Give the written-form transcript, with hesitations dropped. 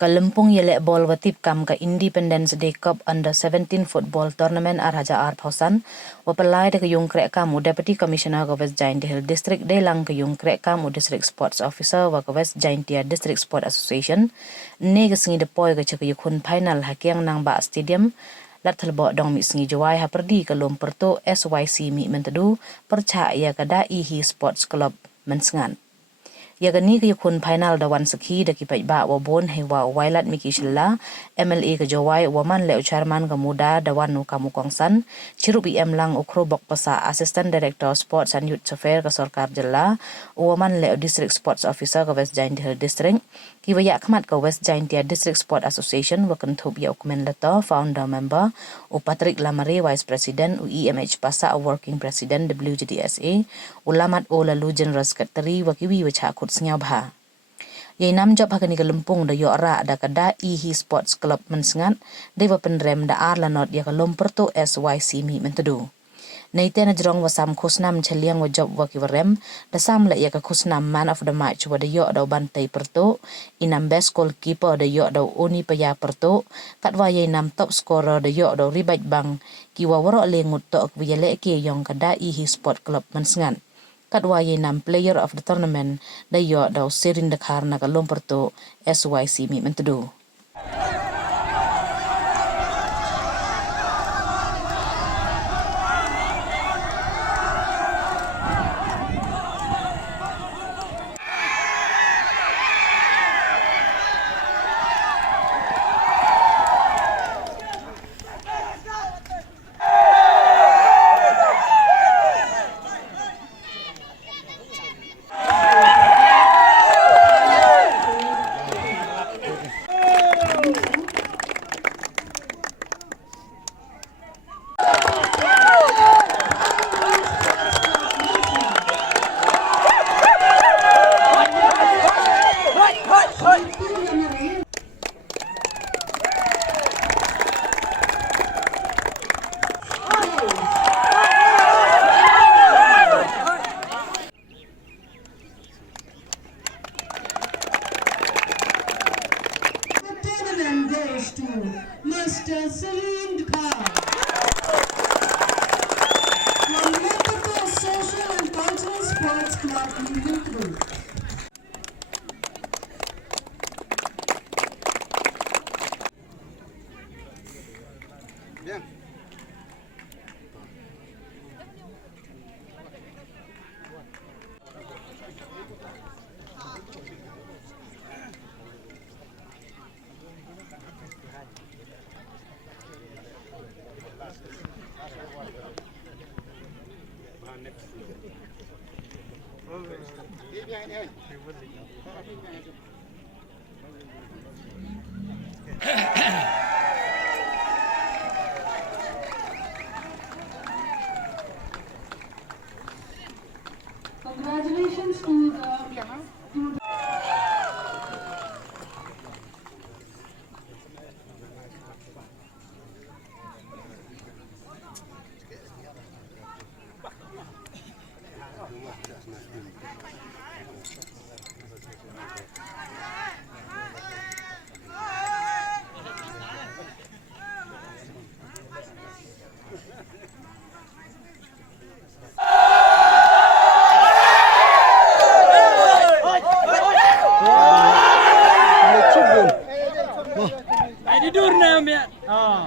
Kalempung yelek bol watip kam ka Independence Day Cup Under-17 football tournament Raja Ar Pausan wapelai de kayung krek kamu Deputy Commissioner ke West Giant Hill District Delang kayung krek kamu District Sports Officer wa ke West Giant District Sport Association ne ke sengi depoy ke cekayukun final hakiang nang ba stadium lat thelbo dong mi sengi jawai ha perdi ke lom perto SYC mi mentedu percaya kada ihi sports club Mynsngat. Ya gani ke kun final da wan sakhi da ki pai ba wa bon he wa wailat mi ki shilla MLA ke jawai wa man le chairman ga muda da wan nu kamu kongsan chiru bi lang ukro bok pasa assistant director sports and youth affairs ka sarkar jilla wa man le district sports officer ka West Giant Hill district ki wa yak khmat ka West Giant District Sport Association wa kan thub ya ukumen lata founder member u Patrick Lamare vice president u EMH pasa working president WGDSA ulamat o lalu general secretary wa kiwi wa cha sengaw bah. Yai nam job hakani ke lempung da yora da kada ihi sports club Mynsngat dewa penrem da ar lanot ya ke lomperto SYC mi mentedu. Naite na jerong wasam khusnam chaliang wa job wa kiwarem da sam la ya ke khusnam man of the match wa da yo da bantai perto inam best goalkeeper da yo da oni paya perto katwa yai nam top scorer da yo da ribat bang ki wa waro lengut to ak wiyale ke yong kada ihi sport club Mynsngat. Katwa ye nam player of the tournament da yo da serin da karna ka lomperto SYC mi mentedu. Mr. Mynsngat from Wyrta Social and Cultural Sports Club Limited. Hey!